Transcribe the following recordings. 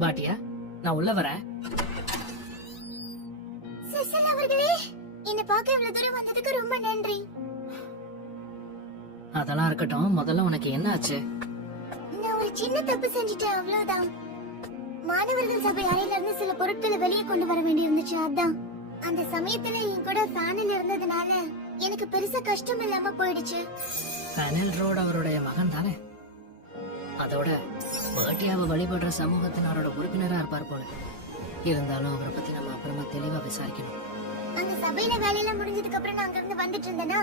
பாட்டியா, நான் உள்ள வரேன். செசில் அவர்களே, என்ன பார்க்க இவ்வளவு தூரம் வந்ததுக்கு ரொம்ப நன்றி. அதெல்லாம் இருக்கட்டும், முதல்ல உனக்கு என்ன ஆச்சு? நான் ஒரு சின்ன தப்பு செஞ்சுட்டேன், அவ்வளவுதான். மாணவர்கள் சபை அறையில இருந்து சில பொருட்களை வெளியே கொண்டு வர வேண்டி இருந்துச்சு, அதான். அந்த சமயத்துல என் கூட ஃபேனில் இருந்ததுனால எனக்கு பெருசா கஷ்டம் இல்லாம போயிடுச்சு. ஃபேனல் ரோட் அவருடைய மகன் தானே? அதோட பாட்டியாவை வழிபடுற சமூகத்தினரோட உறுப்பினரா இருப்பார் போல. இருந்தாலும் அவரை பத்தி நம்ம அப்புறமா தெளிவா விசாரிக்கணும். அந்த சபையில வேலையெல்லாம் முடிஞ்சதுக்கு அப்புறம் நான் அங்க இருந்து வந்துட்டு இருந்தேனா,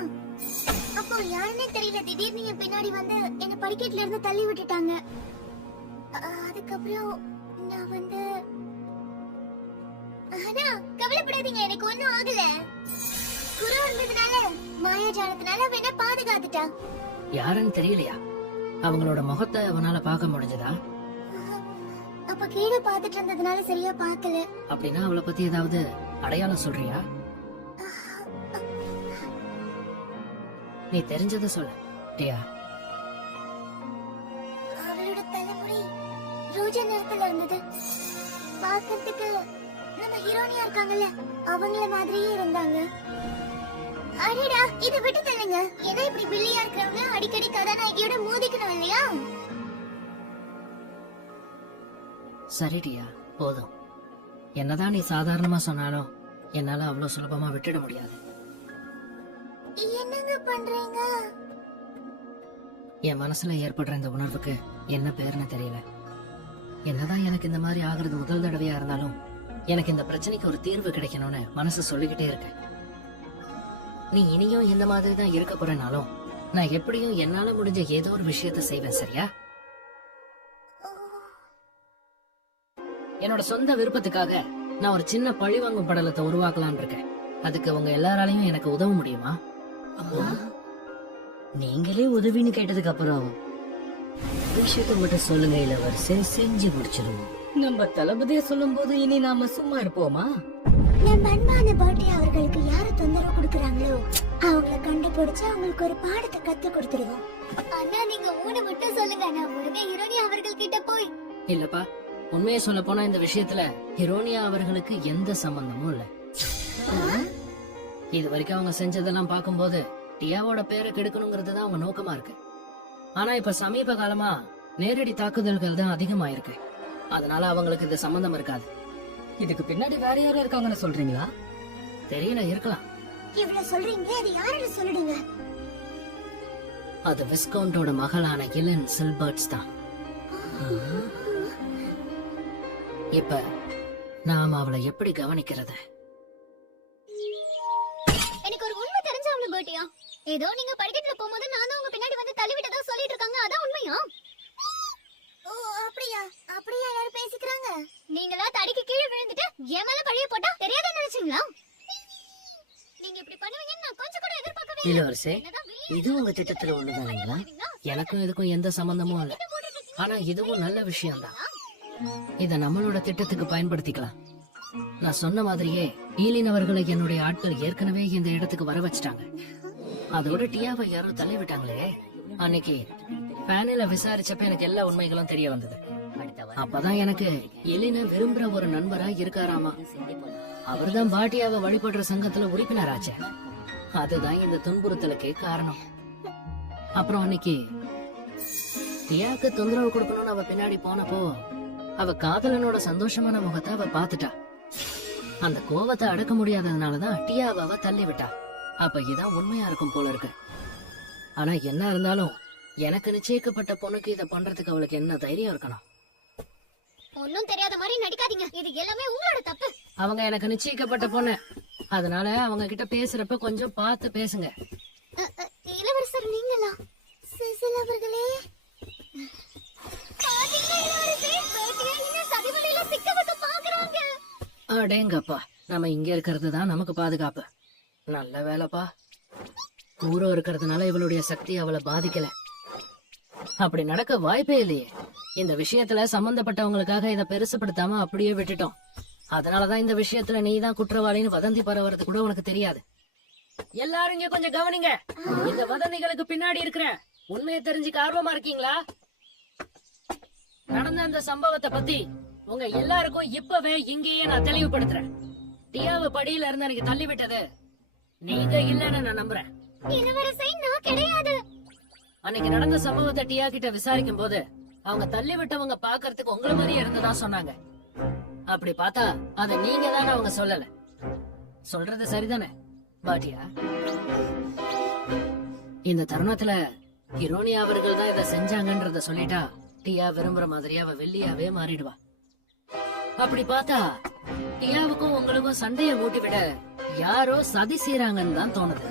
அப்போ யாருன்னே தெரியல, திடீர்னு என் பின்னாடி வந்து என்ன படிக்கட்டுல இருந்து தள்ளி விட்டுட்டாங்க. அதுக்கப்புறம் நான் வந்து, ஆனா கவலைப்படாதீங்க, எனக்கு ஒண்ணும் ஆகல. குரு இருந்ததுனால மாயாஜாலத்தினால அவ என்ன பாதுகாத்துட்டா. யாருன்னு தெரியலையா? அவங்களோட முகத்தை அவனால பார்க்க முடிஞ்சதா? அப்ப கீழே பாத்துட்டு இருந்ததுனால சரியா பார்க்கல. அப்படின்னா அவளை பத்தி ஏதாவது அடையாளம் சொல்றியா? நீ தெரிஞ்சத சொல்ல டியா. அவளோட தலைமுடி ரோஜா நிறத்துல இருந்தது. பார்க்கிறதுக்கு நம்ம ஹீரோனியா இருக்காங்கல்ல, அவங்கள மாதிரியே இருந்தாங்க. அடடா, இத விட்டு தள்ளுங்க. ஏன்னா இப்படி பிள்ளையா இருக்கிறவங்க அடிக்கடி கதாநாயகியோட மோதிக்கணும் இல்லையா? சரி டியா, போதும். என்னதான் நீ சாதாரணமா சொன்னாலும் என்னால அவ்வளவு சுலபமா விட்டுட முடியாது. என்னங்க பண்றீங்க? என் மனசுல ஏற்படுற இந்த உணர்வுக்கு என்ன பேருன்னு தெரியல. என்னதான் எனக்கு இந்த மாதிரி ஆகுறது முதல் தடவையா இருந்தாலும் எனக்கு இந்த பிரச்சனைக்கு ஒரு தீர்வு கிடைக்கணும்னு மனசு சொல்லிக்கிட்டே இருக்கு. நீ இனியும் இந்த மாதிரி தான் இருக்க போறனாலும் நான் எப்படியும் என்னால முடிஞ்ச ஏதோ ஒரு விஷயத்த செய்வேன், சரியா? என்னோட சொந்த விருப்பத்துக்காக நான் ஒரு சின்ன பழிவாங்கும் படலத்தை உருவாக்கலாம்னு இருக்கேன். அதுக்கு உங்க எல்லாராலையும் எனக்கு உதவ முடியுமா? நீங்களே உதவின்னு கேட்டதுக்கு அப்புறம் விஷயத்தை மட்டும் சொல்லுங்க இளவரசே, செஞ்சு முடிச்சிருவோம். நம்ம தளபதிய சொல்லும் போது இனி நாம சும்மா இருப்போமா? நம்ம அன்பான பாட்டி அவர்களுக்கு யாரு தொந்தரவு கொடுக்கறாங்களோ அவங்கள கண்டுபிடிச்சு அவங்களுக்கு ஒரு பாடத்தை கத்து கொடுத்துருவோம். அண்ணா, நீங்க ஊன மட்டும் சொல்லுங்க, நான் உடனே ஹீரோனியா அவர்கள் கிட்ட போய். இல்லப்பா, உண்மையை சொல்ல போனா இந்த விஷயத்துல ஹீரோனியா அவர்களுக்கு எந்த சம்பந்தமும் இல்ல. இது வரைக்கும் அவங்க செஞ்சதெல்லாம் பார்க்கும்போது டியாவோட பேரை கெடுக்கணுங்கிறது தான் அவங்க நோக்கமா இருக்கு. ஆனா இப்ப சமீப காலமா நேரடி தாக்குதல்கள் தான் அதிகமாயிருக்கு. அதனால அவங்களுக்கு இந்த சம்பந்தம் இருக்காது. இதுக்கு பின்னாடி வேற யாரும் இருக்காங்கன்னு சொல்றீங்களா? தெரியல, இருக்கலாம். இவ்வளவு சொல்றீங்க, அது யாருன்னு சொல்லிடுங்க. அது விஸ்கவுண்டோட மகளான எலன் சில்பர்ட்ஸ் தான். இப்ப நாம அவளை எப்படி கவனிக்கிறது? எனக்கு ஒரு உண்மை தெரிஞ்சவங்க பாட்டியா, ஏதோ நீங்க படிக்கட்டுல போகும்போது நானும் உங்க பின்னாடி வந்து தள்ளி விட்டதா சொல்லிட்டு இருக்காங்க, அதான் உண்மையா? ஓ அப்படியா? அப்படியா எல்லாரும் பேசிக்கிறாங்க? நீங்களா தடிக்கு கீழே விழுந்துட்டு என் மேல பழிய போட்டா தெரியாத நினைச்சீங்களா? நீங்க இப்படி பண்ணுவீங்கன்னு நான் கொஞ்சம் கூட எதிர்பார்க்கவே இல்ல. இளவரசே, இது உங்க திட்டத்துல ஒண்ணுதானுங்களா? எனக்கும் இதுக்கும் எந்த சம்பந்தமும் இல்ல. ஆனா இதுவும் நல்ல விஷயம்தான். இத நம்மளோட திட்டத்துக்கு பயன்படுத்திக்கலாம். நான் சொன்ன மாதிரியே ஈலின் அவர்களை என்னுடைய ஆட்கள் ஏற்கனவே இந்த இடத்துக்கு வர வச்சிட்டாங்க. அதோட டியாவை யாரோ தள்ளி விட்டாங்களே. அன்னைக்கு பேனல விசாரிச்சப்ப எனக்கு எல்லா உண்மைகளும் தெரிய வந்தது. அப்பதான் எனக்கு எலின விரும்புற ஒரு நண்பரா இருக்காராமா. அவர்தான் பாட்டியாவை வழிபடுற சங்கத்துல உறுப்பினராச்சே. அதுதான் இந்த துன்புறுத்தலுக்கு காரணம். அப்புறம் அன்னைக்கு டியாக்கு தொந்தரவு கொடுக்கணும்னு அவ பின்னாடி போனப்போ அவ காதலனோட சந்தோஷமான முகத்தை அவ பாத்துட்டா. அந்த கோவத்தை அடக்க முடியாததுனாலதான் டியாவை அவ தள்ளி விட்டா. அப்ப இதான் உண்மையா இருக்கும் போல இருக்கு. ஆனா என்ன இருந்தாலும் எனக்கு நிச்சயிக்கப்பட்ட பொண்ணுக்கு இத பண்றதுக்கு அவளுக்கு என்ன தைரியம் இருக்கணும்? ஒண்ணும் தெரியாத மாதிரி நடிக்காதீங்க, இது எல்லாமே உங்களோட தப்பு. அவங்க எனக்கு நிச்சயிக்கப்பட்ட பொண்ணு, அதனால அவங்க கிட்ட பேசுறப்ப கொஞ்சம் பார்த்து பேசுங்க. இளவரசர் நீங்களா? செசில் அவர்களே, அடேங்கப்பா, நம்ம இங்க இருக்கிறது தான் நமக்கு பாதுகாப்பு. நல்ல வேலைப்பா. ஊரம் இருக்கிறதுனால இவளுடைய சக்தி அவளை பாதிக்கல. அப்படி நடக்க வாய்ப்பே இல்லையே. இந்த விஷயத்துல சம்பந்தப்பட்டவங்களுக்காக இத பெருசுப்படுத்தாம அப்படியே விட்டுட்டோம். அதனாலதான் இந்த விஷயத்துல நீதான் குற்றவாளின்னு வதந்தி பரவறது கூட உனக்கு தெரியாது. எல்லாரும் இங்க கொஞ்சம் கவனிங்க. இந்த வதந்திகளுக்கு பின்னாடி இருக்கிற உண்மையை தெரிஞ்சுக்க ஆர்வமா இருக்கீங்களா? நடந்த அந்த சம்பவத்தை பத்தி உங்க எல்லாருக்கும் இப்பவே இங்கேயே நான் தெளிவுபடுத்துறேன். டியாவை படியில இருந்து எனக்கு தள்ளி விட்டது நீங்க இல்லன்னு நான் நம்புறேன். இளவரசை நான் கிடையாது. அன்னைக்கு நடந்த சம்பவத்தை டியா கிட்ட விசாரிக்கும் போது அவங்க தள்ளி விட்டவங்க பாக்குறதுக்கு உங்களை மாதிரியே இருந்ததா சொன்னாங்க. அப்படி பார்த்தா அத நீங்க தானே அவங்க சொல்லல. சொல்றது சரிதானே பாட்டியா? இந்த தருணத்துல ஹிரோனியா அவர்கள் தான் இதை செஞ்சாங்கன்றத சொல்லிட்டா டியா விரும்புற மாதிரி அவ வெள்ளியாவே மாறிடுவா. அப்படி பார்த்தா டியாவுக்கும் உங்களுக்கும் சண்டையை மூட்டி விட யாரோ சதி செய்றாங்கன்னு தான் தோணுது.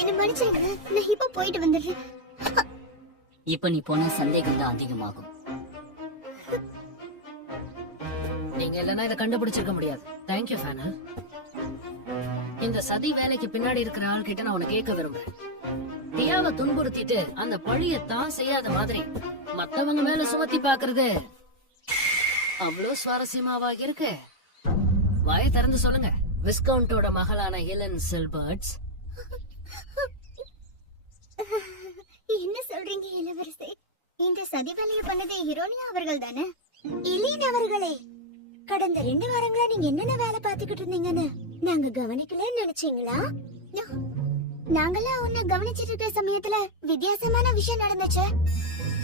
என்ன மன்னிச்சிருங்க, நான் இப்ப போயிட்டு வந்துடுறேன். இப்ப நீ போன சந்தேகம் தான் அதிகமாகும். நீங்க இல்லனா இதை கண்டுபிடிச்சிருக்க முடியாது. Thank you final. இந்த சதி வேலைக்கு பின்னாடி இருக்கிற ஆள் கிட்ட நான் உன்னை கேட்க விரும்புறேன். டியாவை துன்புறுத்திட்டு அந்த பழிய தான் செய்யாத மாதிரி மத்தவங்க மேல சுமத்தி பாக்குறது அவ்வளவு சுவாரஸ்யமாவா இருக்கு? வாயை திறந்து சொல்லுங்க. விஸ்கவுண்டோட மகளான ஹெலன் சில்பர்ட்ஸ். என்ன சொல்றீங்க இளவரசே? இந்த சதி வேலையை பண்ணது ஹிரோனியா அவர்கள் தானே? இலீன் அவர்களே, கடந்த 2 வாரங்களா நீங்க என்னென்ன வேலை பார்த்துக்கிட்டு இருந்தீங்கன்னு நாங்க கவனிக்கலன்னு நினைச்சீங்களா? நாங்களாம் உன்னை கவனிச்சிட்டு இருக்கிற சமயத்துல வித்தியாசமான விஷயம் நடந்துச்சு.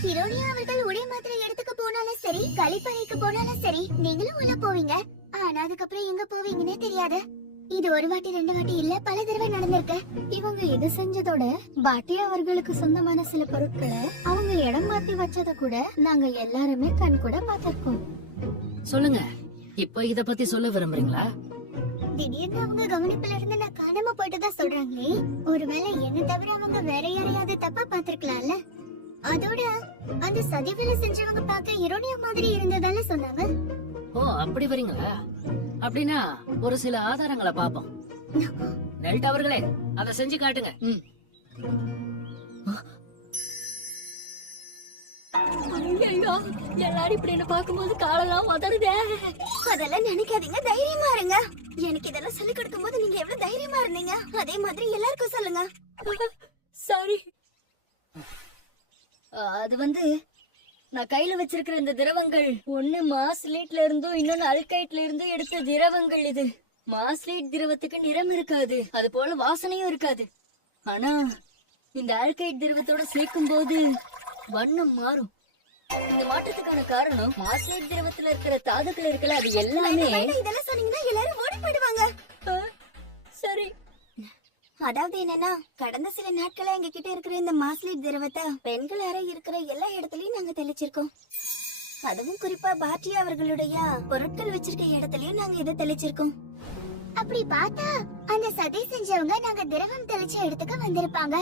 ஹிரோனியா அவர்கள் உடை மாத்திரை எடுத்துக்க போனாலும் சரி, கழிப்பறைக்கு போனாலும் சரி, நீங்களும் உள்ள போவீங்க. ஆனா அதுக்கப்புறம் எங்க போவீங்கன்னே தெரியாது. இது 1 வாட்டி 2 வாட்டி இல்ல, பல தடவை நடந்திருக்கு. இவங்க இது செஞ்சதோட பாட்டி அவர்களுக்கு சொந்தமான சில பொருட்களை அவங்க இடம் மாத்தி வச்சத கூட நாங்க எல்லாருமே கண் கூட பார்த்திருக்கோம். சொல்லுங்க, இப்ப இத பத்தி சொல்ல விரும்புறீங்களா? திடீர்னு அவங்க கவனிப்புல இருந்து நான் காணாம போயிட்டதா சொல்றாங்களே, ஒருவேளை என்ன தவிர அவங்க வேற யாரையாவது தப்பா பாத்திருக்கலாம்ல? அதோட அந்த சதி வேலை செஞ்சவங்க பார்க்க ஹிரோனியா மாதிரி இருந்ததால சொன்னாங்க. ஓ, அப்படி வரீங்களா? அப்படின்னா ஒரு சில ஆதாரங்களை பாப்போம். நெல்ட் அவர்களே, அத செஞ்சு காட்டுங்க. ஐயோ, எல்லாரும் இப்படி என்ன பாக்கும்போது காலெல்லாம் உதறுதே. அதெல்லாம் நினைக்காதீங்க, தைரியமா இருங்க. எனக்கு இதெல்லாம் சொல்லி கொடுக்கும் போது நீங்க எவ்வளவு தைரியமா இருந்தீங்க, அதே மாதிரி எல்லாருக்கும் சொல்லுங்க. சாரி. அது வந்து நான் கையில வச்சிருக்கிற இந்த திரவங்கள் ஒண்ணு மாஸ்லேட்ல இருந்தும் இன்னொன்னு அல்கைட்ல இருந்தும் எடுத்த திரவங்கள். இது மாஸ்லேட் திரவத்துக்கு நிறம் இருக்காது, அது போல வாசனையும் இருக்காது. ஆனா இந்த ஆல்கைட் திரவத்தோட சேர்க்கும் போது வண்ணம் மாறும். இந்த மாற்றத்துக்கான காரணம் மாஸ்லேட் திரவத்துல இருக்கிற தாதுக்கள் இருக்கல, அது எல்லாமே. இதெல்லாம் சொன்னீங்கன்னா எல்லாரும் ஓடி போயிடுவாங்க. சரி. அதாவது என்னன்னா, கடந்த சில நாட்களா எங்க கிட்ட இருக்கிற இந்த மாஸ்லேட் திரவத்தை பெண்கள் அறை இருக்கிற எல்லா இடத்துலயும் நாங்க தெளிச்சிருக்கோம். அதுவும் குறிப்பா பாட்டியா அவர்களுடைய பொருட்கள் வச்சிருக்க இடத்துலயும் நாங்க இதை தெளிச்சிருக்கோம். அப்படி பார்த்தா அந்த சதி செஞ்சவங்க நாங்க திரவம் தெளிச்ச இடத்துக்கு வந்திருப்பாங்க.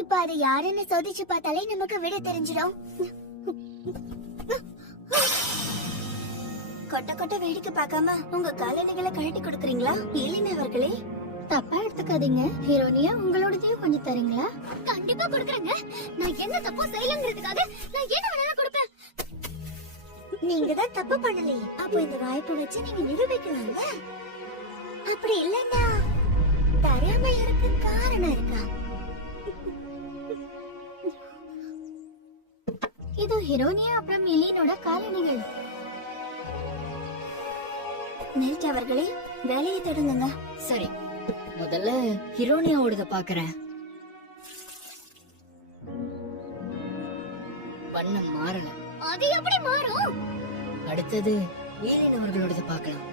இப்ப அது யாருன்னு சோதிச்சு பார்த்தாலே நமக்கு விட தெரிஞ்சிடும். கொட்ட கொட்ட வேடிக்கை பார்க்காம உங்க காலணிகளை கழட்டி கொடுக்கறீங்களா? ஏலின் அவர்களே, தப்பா எடுத்துக்காதீங்க. ஹீரோனியா, உங்களோடதையும் கொஞ்சம் தரீங்களா? கண்டிப்பா கொடுக்கறேங்க. நான் என்ன தப்பு செய்யலங்கிறதுக்காக நான் என்ன வேணாலும் கொடுப்பேன். நீங்க தான் தப்பு பண்ணலையே, அப்போ இந்த வாய்ப்பை வச்சு நீங்க நிரூபிக்கலாம்ல. அப்படி இல்லைன்னா தராம இருக்கு காரணம் இருக்கா? இது ஹீரோனியா அப்புறம் எலினோட காலணிகள். நெல்ட் அவர்களே, வேலையை தொடங்குங்க. சரி, முதல்ல ஹிரோனியாவோடத பாக்குறேன். வண்ணம் மாறல. அது எப்படி மாறும்? அடுத்தது ஏலின் அவர்களோடத பார்க்கலாம்.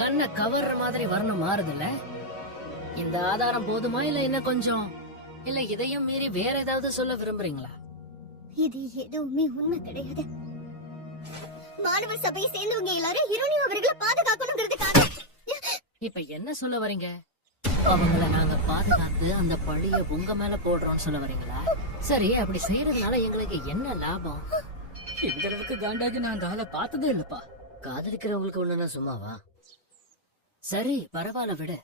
கண்ணை கவர்ற மாதிரி வர்ணம் மாறுதுல்ல? இந்த ஆதாரம் போதுமா, இல்ல என்ன கொஞ்சம், இல்ல இதையும் மீறி வேற ஏதாவது சொல்ல விரும்புறீங்களா? இது எதுவுமே உண்மை கிடையாது. மாணவர் சபையை சேர்ந்தவங்க எல்லாரும் ஹீரோனியா அவர்களை பாதுகாக்கணுங்கிறதுக்காக. இப்ப என்ன சொல்ல வரீங்க? அவங்கள நாங்க பாதுகாத்து அந்த பழிய உங்க மேல போடுறோம்னு சொல்ல வரீங்களா? சரி, அப்படி செய்யறதுனால எங்களுக்கு என்ன லாபம்? இந்த அளவுக்கு காண்டாக நான் அந்த ஆளை பார்த்ததே இல்லப்பா. காதலிக்கிறவங்களுக்கு ஒண்ணுன்னா சும்மாவா? சரி, பரவாயில்ல, விடு.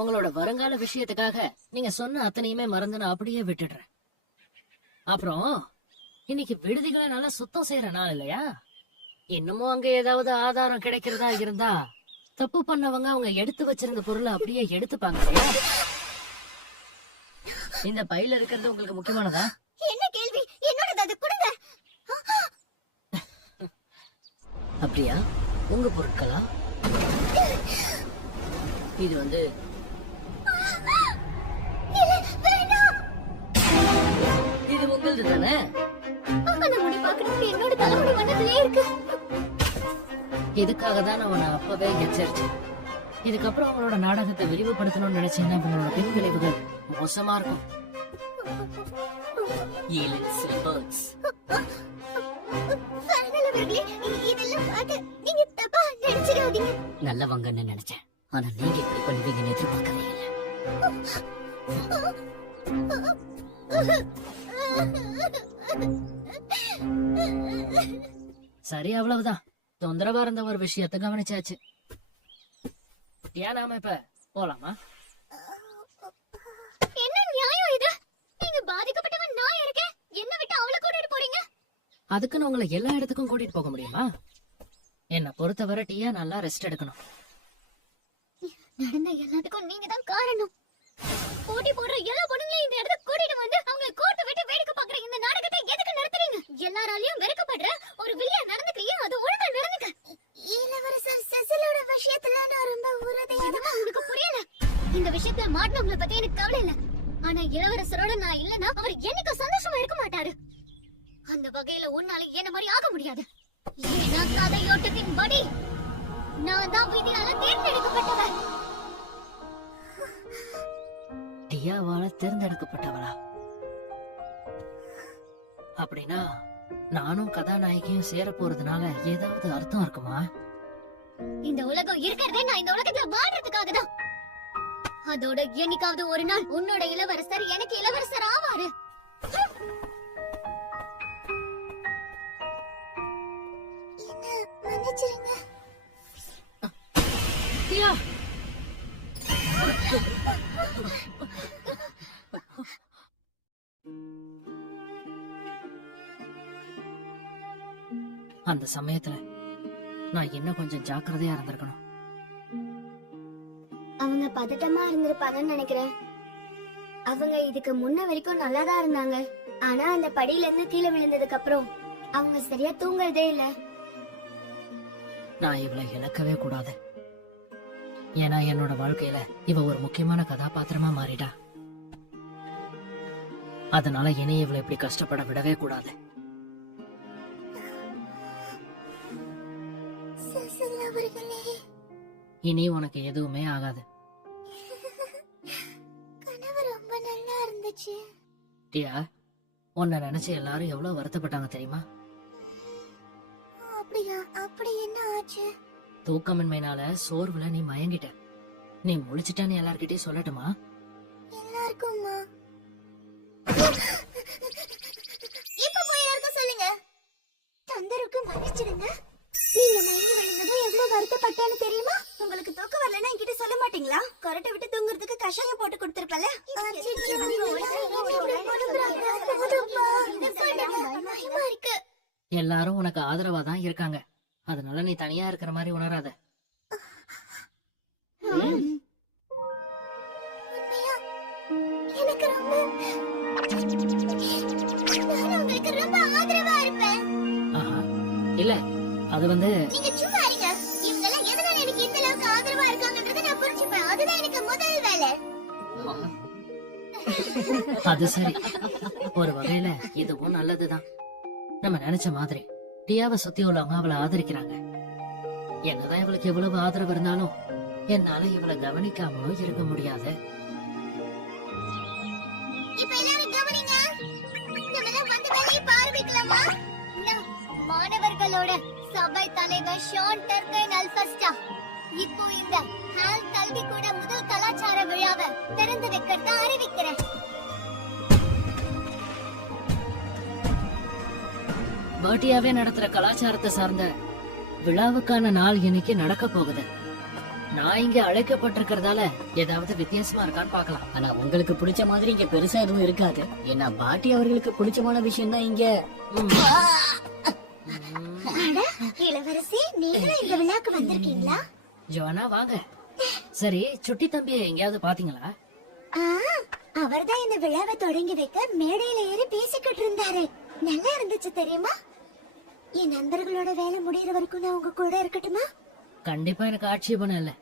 உங்களோட வருங்கால விஷயத்துக்காக நீங்க சொன்ன அத்தனையுமே மறந்து நான் அப்படியே விட்டுடுறேன். அப்புறம் இன்னைக்கு விடுதிகளை நல்லா சுத்தம் செய்யற நாள் இல்லையா? இன்னமும் அங்க ஏதாவது ஆதாரம் கிடைக்கிறதா இருந்தா தப்பு பண்ணவங்க அவங்க எடுத்து வச்சிருந்த பொருளை அப்படியே எடுத்துப்பாங்க இல்லையா? இந்த பையில இருக்கிறது உங்களுக்கு முக்கியமானதா? என்ன கேள்வி? என்னோடது, அது கொடுங்க. அப்படியா? உங்க பொருட்களா? இது வந்து இல்ல, வேண்டாம். இது உங்களது தானே? அந்த முடி பார்க்கறதுக்கு என்னோட தலைமுடி வண்ணத்திலே இருக்கு. இதுக்காக தான் நான் உன்னை அப்பவே எச்சரிச்சேன். இதுக்கப்புறம் அவங்களோட நாடகத்தை விரிவுபடுத்தணும்னு நினைச்சேன்னா அவங்களோட பின் விளைவுகள் மோசமா இருக்கும். ஃபைனல் அவர்களே, இதெல்லாம் பார்த்து நீங்க தப்பா நினைச்சிடாதீங்க. நல்லவங்கன்னு நினைச்சேன், ஆனா நீங்க இப்படி பண்ணுவீங்கன்னு எதிர்பார்க்கவே இல்லை. சரி, அவ்வளவுதான். தொந்தரவா இருந்த ஒரு விஷயத்தை கவனிச்சாச்சு. ஏன் நாம இப்ப போலாமா? என்ன நியாயம் இது? நீங்க பாதிக்கப்பட்டவன் நான் இருக்கேன், என்ன விட்டு அவளை கூட்டிட்டு போறீங்க? அதுக்குன்னு உங்களை எல்லா இடத்துக்கும் கூட்டிட்டு போக முடியுமா? என்ன பொறுத்தவரை டீயா நல்லா ரெஸ்ட் எடுக்கணும். நடந்த எல்லாத்துக்கும் நீங்க தான் காரணம். போட்டி போடுற எல்லா பொண்ணுங்களையும் இந்த இடத்துக்கு கூட்டிட்டு வந்து அவங்களை கோர்த்து விட்டு வேடிக்கை பாக்குற இந்த நாடகத்தை எதுக்கு நடத்துறீங்க? எல்லாராலையும் வெறுக்கப்படுற ஒரு வில்லியா நடந்துக்கலையே, அது ஒழுங்கா நடந்துக்க. இளவரசர் செசிலோட விஷயத்துல நான் ரொம்ப உறுதியா உங்களுக்கு புரியல. இந்த விஷயத்துல மாட்டினவங்களை பத்தி எனக்கு கவலை இல்ல. ஆனா இளவரசரோட நான் இல்லனா அவர் என்னைக்கு சந்தோஷமா இருக்க மாட்டாரு. அந்த வகையில உன்னால என்ன மாதிரி ஆக முடியாது. ஏன்னா கதையோட்டத்தின் படி நான் தான் விதியால தேர்ந்தெடுக்கப்பட்டவன். டியாவால தேர்ந்தெடுக்கப்பட்டவளா? அப்படின்னா நானும் கதாநாயகியும் சேர போறதுனால ஏதாவது அர்த்தம் இருக்குமா? இந்த உலகம் இருக்கிறதே நான் இந்த உலகத்துல வாழ்றதுக்காக தான். அதோட என்னைக்காவது ஒரு நாள் உன்னோட இளவரசர் எனக்கு இளவரசர் ஆவாரு. மன்னிச்சிருங்க. டியா, அந்த சமயத்துல நான் இன்னும் கொஞ்சம் ஜாக்கிரதையா இருந்திருக்கணும். அவங்க பதட்டமா இருந்திருப்பாங்கன்னு நினைக்கிறேன். அவங்க இதுக்கு முன்ன வரைக்கும் நல்லாதான் இருந்தாங்க. ஆனா அந்த படியில இருந்து கீழே விழுந்ததுக்கு அப்புறம் அவங்க சரியா தூங்குறதே இல்ல. நான் இவளை இழக்கவே கூடாது. ஏன்னா என்னோட வாழ்க்கையில இவ ஒரு முக்கியமான கதாபாத்திரமா மாறிடா. அதனால இனி இவளை இப்படி கஷ்டப்பட விடவே கூடாது. இனி உனக்கு எதுவுமே ஆகாது. கனவு ரொம்ப நல்லா இருந்துச்சு. டியா, உன்னை நினைச்சு எல்லாரும் எவ்வளவு வருத்தப்பட்டாங்க தெரியுமா? அப்படியா? அப்படி என்ன ஆச்சு? தூக்கமின்மையினால சோர்வுல நீ மயங்கிட்ட. நீ முழிச்சிட்டான்னு எல்லார்கிட்டயும் சொல்லட்டுமா? எல்லாருக்குமா? இப்ப போய் எல்லாருக்கும் சொல்லுங்க. தந்தருக்கு மன்னிச்சிடுங்க. நீங்க மயங்கி விழுந்ததும் எவ்வளவு வருத்தப்பட்டேன்னு தெரியுமா? உங்களுக்கு தூக்கம் வரலன்னா என்கிட்ட சொல்ல மாட்டீங்களா? கொரட்டை விட்டு தூங்குறதுக்கு கஷாயம் போட்டு கொடுத்திருப்பல. எல்லாரும் உனக்கு ஆதரவா தான் இருக்காங்க. அதனால நீ தனியா இருக்கிற மாதிரி உணராத. எனக்கு ரொம்ப நான் உங்களுக்கு ரொம்ப ஆதரவா இருப்பேன். ஆஹா, இல்ல, அது வந்து நீங்க சும்மா இருங்க. இவங்க எல்லாம் எதனால எனக்கு இந்த அளவுக்கு ஆதரவா இருக்காங்கன்றதை நான் புரிஞ்சுப்பேன். அதுதான் எனக்கு முதல் வேலை. அது சரி. ஒரு வகையில இதுவும் நல்லதுதான். நம்ம நினைச்ச மாதிரி டியாவை சுத்தி உள்ளவங்க அவளை ஆதரிக்கிறாங்க. என்னதான் இவளுக்கு எவ்வளவு ஆதரவு இருந்தாலும் என்னால இவளை கவனிக்காமலும் இருக்க முடியாது. இப்ப எல்லாரும் கவனிங்க. நம்ம எல்லாம் வந்த வேலையை ஆரம்பிக்கலாமா? மாணவர்களோட சபை தலைவர் ஷான் டர்கைன் அல்ஃபஸ்டா இப்போ இந்த ஹால் கல்வி கூட முதல் கலாச்சார விழாவை திறந்து வைக்கிறத அறிவிக்கிறேன். பர்டியாவே நடத்துற கலாச்சாரத்தை சார்ந்த விழாவுக்கான நாள் இன்னைக்கு நடக்க போகுது. நான் இங்க அழைக்கப்பட்டிருக்கிறதால ஏதாவது வித்தியாசமா இருக்கான்னு பார்க்கலாம். ஆனா உங்களுக்கு பிடிச்ச மாதிரி இங்க பெருசா எதுவும் இருக்காது. ஏன்னா பாட்டி அவர்களுக்கு பிடிச்சமான விஷயம் தான் இங்க. இளவரசி நீங்களும் இந்த விழாக்கு வந்திருக்கீங்களா? ஜோனா வாங்க. சரி, சுட்டி தம்பியை எங்கேயாவது பாத்தீங்களா? அவர்தான் இந்த விழாவை தொடங்கி வைக்க மேடையில ஏறி பேசிக்கிட்டு இருந்தாரு. நல்லா இருந்துச்சு தெரியுமா? என் நண்பர்களோட வேலை முடியற வரைக்கும் நான் உங்க கூட இருக்கட்டுமா? கண்டிப்பா எனக்கு ஆட்சேபணம் இல்ல.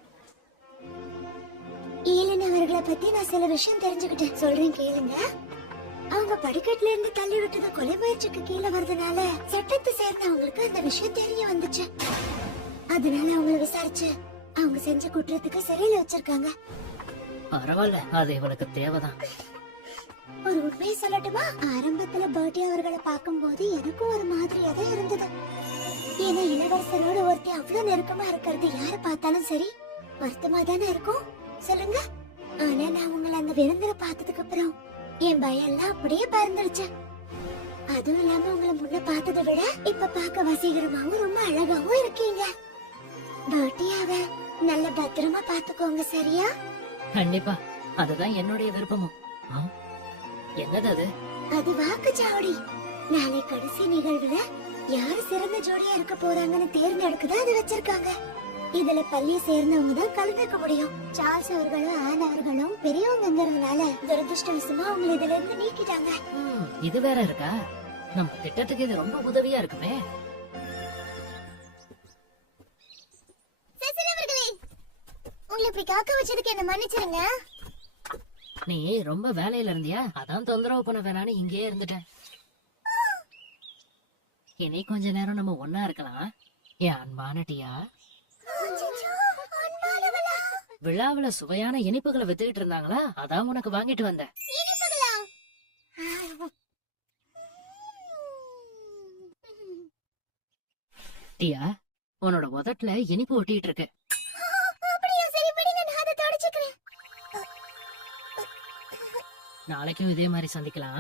ஈலன் அவர்களை பத்தி நான் சில விஷயம் தெரிஞ்சுக்கிட்டேன், சொல்றேன் கேளுங்க. அவங்க படிக்கட்டுல இருந்து தள்ளி விட்டது கொலை முயற்சிக்கு கீழே வரதுனால சட்டத்தை சேர்ந்தவங்களுக்கு அந்த விஷயம் தெரிய வந்துச்சு. அதனால அவங்கள விசாரிச்சு அவங்க செஞ்ச குற்றத்துக்கு சிறையில வச்சிருக்காங்க. பரவாயில்ல, அது இவளுக்கு தேவைதான். ஒரு உண்மையை சொல்லட்டுமா? ஆரம்பத்துல பர்ட்டி அவர்களை பார்க்கும்போது எனக்கும் ஒரு மாதிரியா தான் இருந்தது. ஏன்னா இளவரசரோட ஒருத்தி அவ்வளவு நெருக்கமா இருக்கிறது யாரு பார்த்தாலும் சரி வருத்தமா தானே இருக்கும், சொல்லுங்க. ஆனா நான் உங்களை அந்த விருந்தில பார்த்ததுக்கு அப்புறம் என் பயம் எல்லாம் அப்படியே பறந்துடுச்சு. அதுவும் இல்லாம உங்களை முன்ன பார்த்ததை விட இப்ப பார்க்க வசீகரமாவும் ரொம்ப அழகாவும் இருக்கீங்க. பர்ட்டியாவ நல்ல பத்திரமா பாத்துக்கோங்க, சரியா? கண்டிப்பா, அதுதான் என்னுடைய விருப்பமும். என்னது அது? அது வாக்குச்சாவடி. நாளை கடைசி நிகழ்வுல யாரு சிறந்த ஜோடியா இருக்க போறாங்கன்னு தேர்ந்தெடுக்கதான் அது வச்சிருக்காங்க. இதுல பள்ளியை சேர்ந்தவங்க தான் கலந்துக்க முடியும். சார்ல்ஸ் அவர்களும் ஆன் அவர்களும் பெரியவங்கிறதுனால துரதிருஷ்டவசமா அவங்களை இதுல இருந்து நீக்கிட்டாங்க. இது வேற இருக்கா? நம்ம திட்டத்துக்கு இது ரொம்ப உதவியா இருக்குமே. உங்களை இப்படி காக்க வச்சதுக்கு என்ன மன்னிச்சிருங்க. நீ ரொம்ப வேலையில இருந்தியா, அதான் தொந்தரவு பண்ண வேணான்னு இங்கே இருந்துட்டேன். இனி கொஞ்ச நேரம் நம்ம ஒன்னா இருக்கலாம். என் அன்பான டியா, விழாவுல சுவையான இனிப்புகளை வித்துக்கிட்டு இருந்தாங்களா, அதான் உனக்கு வாங்கிட்டு வந்தேன். டியா, உன்னோட உதட்டுல இனிப்பு ஒட்டிட்டு இருக்கு. நாளைக்கும் இதே மாதிரி சந்திக்கலாம்.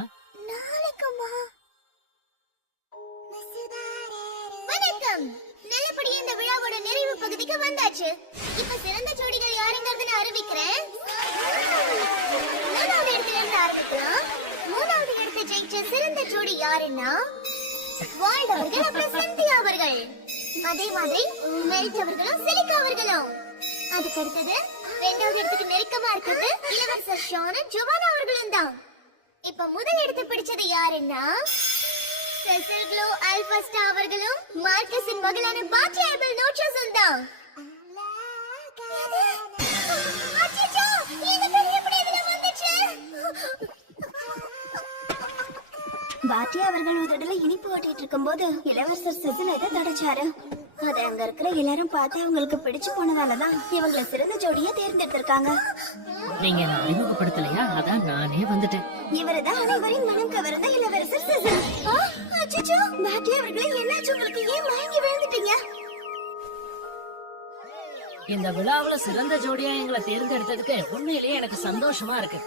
வணக்கம். நல்லபடியா இந்த விழாவோட நிறைவு பகுதிக்கு வந்தாச்சு. இப்ப சிறந்த ஜோடிகள் யாருங்கிறதுன்னு அறிவிக்கிறேன். மூணாவது இடத்துல இருந்து ஆரம்பிக்கலாம். மூணாவது இடத்தை ஜெயிச்ச சிறந்த ஜோடி யாருன்னா வால்ட் அவர்கள் அப்புறம் சிந்தியா அவர்கள். அதே மாதிரி மெரிட் அவர்களும் சிலிகா அவர்களும். அதுக்கு அடுத்தது இரண்டாவது இடத்துக்கு நெருக்கமா இருக்கிறது இளவரசர் ஷானும் ஜோவானா அவர்களும் தான். இப்ப முதல் இடத்தை பிடிச்சது யாருன்னா செசில் க்ளோ அல்பஸ்டா அவர்களும் மார்க்கஸின் மகளான பாட்ரியாபல் நோட்சஸும் தான். அச்சச்சோ, இந்த பேர் எப்படி இதுல வந்துச்சு? பாட்டி அவர்கள் உதடல இனிப்பு ஓட்டிட்டு இருக்கும்போது இளவரசர் செசில் அதை தடைச்சாரு. அதை அங்க இருக்கிற எல்லாரும் பார்த்து அவங்களுக்கு பிடிச்சு போனதாலதான் இவங்களை சிறந்த ஜோடியா தேர்ந்தெடுத்திருக்காங்க. நீங்க என்ன அறிமுகப்படுத்தலையா? அதான் நானே வந்துட்டேன். இவருதான் அனைவரின் மனம் கவர்ந்த இளவரசர் செசில். அச்சச்சோ, பாட்டி அவர்களே, என்னாச்சு உங்களுக்கு? ஏன் மயங்கி விழுந்துட்டீங்க? இந்த விழாவுல சிறந்த ஜோடியா எங்களை தேர்ந்தெடுத்ததுக்கு உண்மையிலேயே எனக்கு சந்தோஷமா இருக்கு.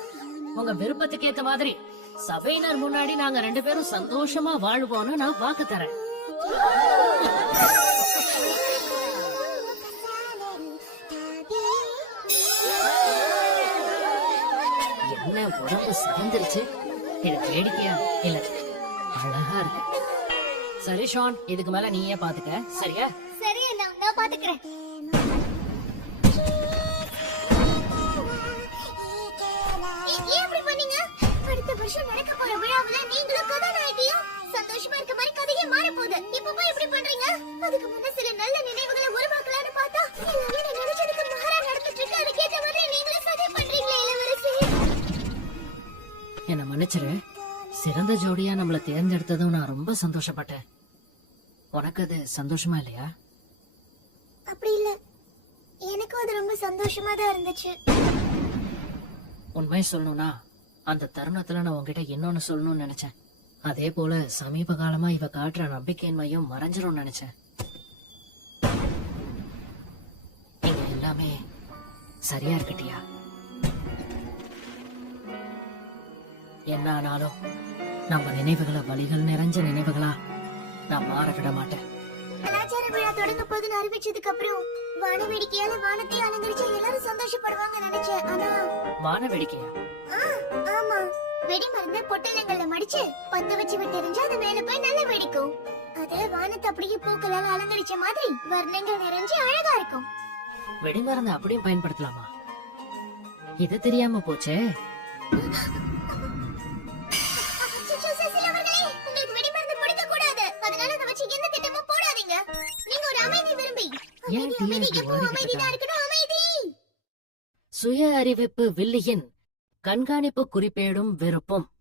உங்க விருப்பத்துக்கு ஏத்த மாதிரி சபையினர் முன்னாடி நாங்க 2 பேரும் சந்தோஷமா வாழ்வோம்னு நான் வாக்கு தரேன். என்ன உடம்பு சிறந்துருச்சு? இது வேடிக்கையா இல்ல அழகா இருக்கு. சரி ஷான், இதுக்கு மேல நீயே பாத்துக்க, சரியா? சரி அண்ணா, நான் பாத்துக்கிறேன். ஏன் இப்படி பண்ணீங்க? அடுத்த வருஷம் நடக்க போற விழாவுல நீங்களும் கதாநாயகியும் சந்தோஷமா இருக்க மாதிரி கதையே மாற போகுது. இப்ப போய் இப்படி பண்றீங்க? அதுக்கு முன்ன சில நல்ல நினைவுகளை உருவாக்கலாம்னு பார்த்தா எல்லாமே நீ நினைச்சதுக்கு மாறா நடந்துட்டு இருக்கு. அதுக்கு ஏத்த மாதிரி நீங்களே சதி பண்றீங்களே இளவரசி. என்ன மன்னிச்சிரு. சிறந்த ஜோடியா நம்மள தேர்ந்தெடுத்ததும் நான் ரொம்ப சந்தோஷப்பட்டேன். உனக்கு அது சந்தோஷமா இல்லையா? அப்படி இல்ல, எனக்கும் அது ரொம்ப சந்தோஷமா தான் இருந்துச்சு. உண்மை சொல்லணும்னா அந்த தருணத்துல நான் உன்கிட்ட இன்னொன்னு சொல்லணும்னு நினைச்சேன். அதே போல சமீப காலமா இவ காட்டுற நம்பிக்கையின்மையும் மறைஞ்சிரும் நினைச்சேன். இங்க எல்லாமே சரியா இருக்கட்டியா? என்ன ஆனாலும் நம்ம நினைவுகளை வலிகள் நிறைஞ்ச நினைவுகளா நான் மாற விட மாட்டேன். கலாச்சார விழா தொடங்க போதுன்னு அறிவிச்சதுக்கு அப்புறம் வான வேடிக்கையால வானத்தை அலங்கரிச்சு எல்லாரும் சந்தோஷப்படுவாங்க நினைச்சேன். ஆனா வான வேடிக்கையா? ஆமா, வெடி மருந்து பொட்டலங்கள்ல மடிச்சு பத்த வச்சு விட்டு எரிஞ்சா அது மேல போய் நல்லா வெடிக்கும். அது வானத்தை அப்படியே பூக்களால அலங்கரிச்ச மாதிரி வர்ணங்கள் நிறைஞ்சு அழகா இருக்கும். வெடிமருந்து அப்படியும் பயன்படுத்தலாமா? இது தெரியாம போச்சே. அச்சச்சோ, செசில் அவர்களே, உங்களுக்கு வெடிமருந்து பிடிக்க கூடாது. அதனால அதை வச்சு எந்த திட்டமும் போடாதீங்க. நீங்க ஒரு அமைதி விரும்பி. ஏன் அமைதி, அமைதி, TRP எப்பவும் ஓடிக்கிட்டு அமைதிதான் இருக்கா? இருக்கணும், அமைதி. சுய அறிவிப்பு வில்லியின் கண்காணிப்பு குறிப்பேடும் விருப்பம்.